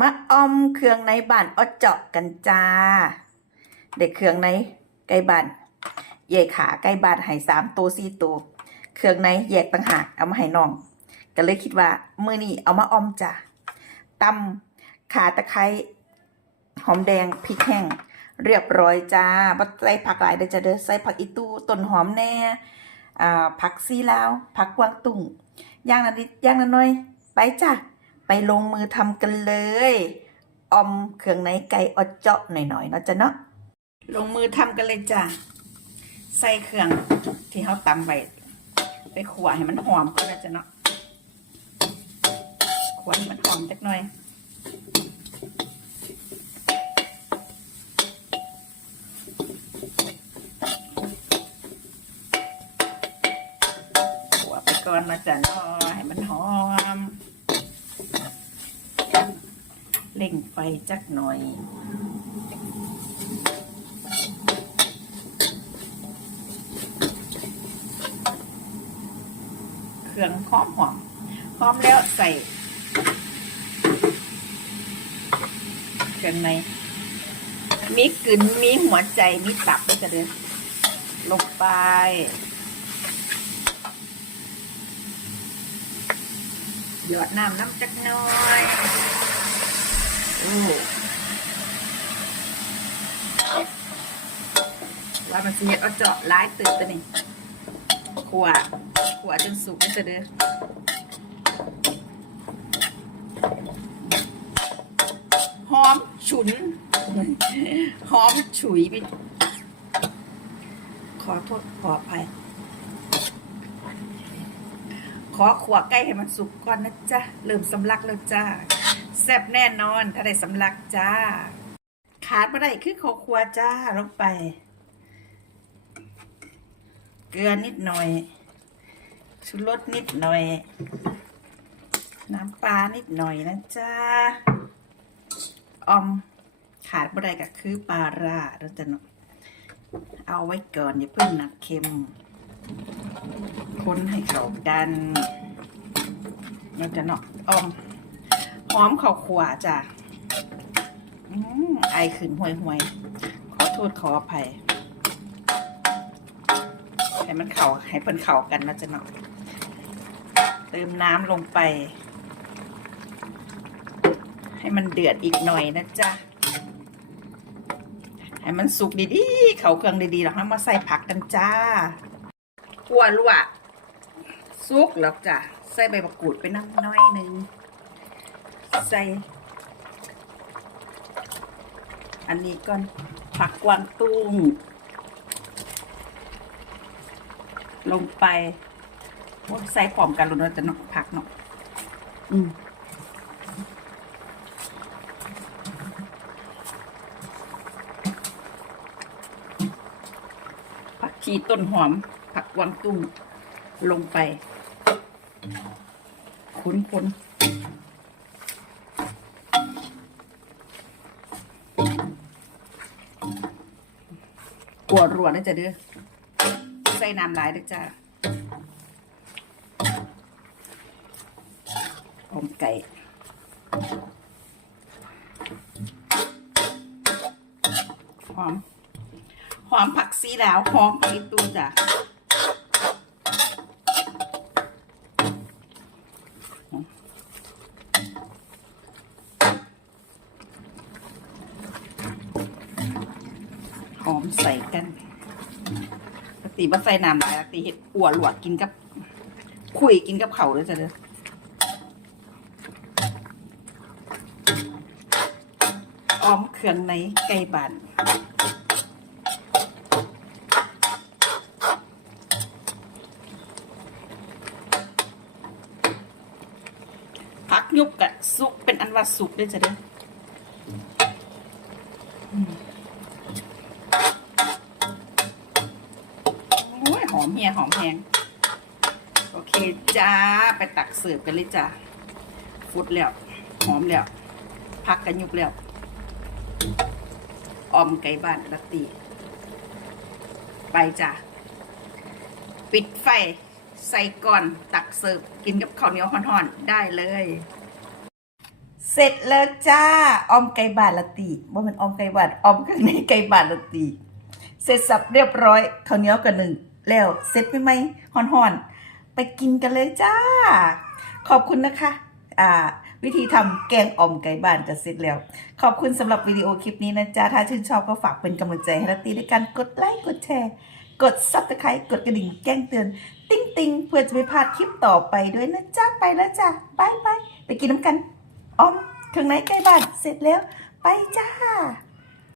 มาออมเครื่องในบ้านออเจาะกันจ้า เด็กเครื่องในไก่บ้านเย่ขาไก่บ้านให้สามตัวสี่ตัวเครื่องในแยกต่างหากเอามาให้น้องก็เลยคิดว่ามื้อนี้เอามาออมจ้าตำขาตะไคร้หอมแดงพริกแห้งเรียบร้อยจ้าบ่ใส่ผักหลายเด้อจ้าเด้อใส่ผักอีตู้ต้นหอมแน่อ่าผักซีลาวผักกวางตุ้งย่างละนิดย่างละน้อยไปจ้ะ ไปลงมือทำกันเลยออมเครื่องในไก่อดเจาะหน่อยๆเนาะจ้ะเนาะลงมือทำกันเลยจ้ะใส่เครื่องที่เขาตำไปไปขัวให้มันหอมก่อนนะจ้ะเนาะขัวให้มันหอมจักหน่อยขัวไปก่อนนะจ๊ะเนาะให้มันหอม เล่งไฟจักหน่อย เครื่องหอมหอมหอมแล้วใส่เครื่องในมีกลืนมีหัวใจมีตับด้วยกันเลยลงไปหยอดน้ำน้ำจักหน้อย ว่ามันสิเฮ็ดเอาเจาะร้ายตื่นตัวนี่ขวดขวดจนสุกนี่จะเด้อหอมฉุน หอมฉุยไปขอโทษขออภัยขอขวใกล้ให้มันสุกก่อนนะจ๊ะเริ่มสำลักแล้วจ้า แซ่บแน่นอนถ้าได้สำลักจ้า ขาดไม่ได้คือขอขวจ้าลงไป เกลือนิดหน่อยชูรสนิดหน่อย น้ำปลานิดหน่อยนะจ้าออมขาดไม่ได้ก็คือปลาร่าเราจะเนาะเอาไว้ก่อนอย่าเพิ่งหนักเค็ม คนให้เข้ากันเราจะเนาะออม หอมข้าวขวาจ้ะอไอขึ้นห่วยห่วยขอโทษขออภัยให้มันเข่าให้เพิ่นเข่ากันนะจ๊ะเนาะเติมน้ำลงไป ให้มันเดือดอีกหน่อยนะจ๊ะให้มันสุกดีๆ เขาเครื่องดีๆแล้วมาใส่ผักกันจ้าขัวลวกซุกแล้วจ้ะ ใส่ใบมะกรูดไปน้ำน้อยนึง ใส่ อันนี้ก่อนผักกวางตุ้ง ลงไปโอ้ยใส่พร้อมกันเลยเนาะจะเนาะผักเนาะอืมผักชีต้นหอม ผักกวางตุ้ง ลงไป คุ้นค วรัวนะจ๊ะเด้อใส่น้ำลายเด้อจ้าอมไก่หอม หอมผักซีดาวหอมผักอีตูจ้ะ อมใส่กันปกติว่าใส่น้ำลายปกติเห็ดอั่วหลวกกินกับ คุยกินกับเขาเลยจ้ะเด้อออมเครื่องในไก่บานพักยุบกับสุกเป็นอันว่าสุกด้วยจ้ะเด้อ โอ้ย หอมเฮียหอมแหงโอเคจ้าไปตักเสิร์ฟกันเลยจ้าฟุดแล้วหอมแล้วพักกันยุบแล้วออมไก่บ้านลัตตีไปจ้าปิดไฟใส่ก่อนตักเสิร์ฟกินกับข้าวเหนียวห่อนๆได้เลย เสร็จแล้วจ้าออมไก่บาทละตีว่ามันออมไก่บาทออมเครื่องในไก่บาทละตีเสร็จสับเรียบร้อยข้าวเหนียวกับหนึ่ง แล้วเสร็จไหมไหมห่อนๆ ไปกินกันเลยจ้า ขอบคุณนะคะ อ่า วิธีทำแกงอ่อมไก่บ้านจะเสร็จแล้ว ขอบคุณสำหรับวิดีโอคลิปนี้นะจ๊ะ ถ้าชื่นชอบก็ฝากเป็นกำลังใจให้นัตตีด้วยการกดไลค์กดแชร์กดซับสไครต์กดกระดิ่งแจ้งเตือน ติ้งติงเพื่อจะไม่พลาดคลิปต่อไปด้วยนะจ๊ะ ไปแล้วจ้ะบายบายไปกินน้ำกันออมเครื่องในไก่บ้านเสร็จแล้ว ไปจ้า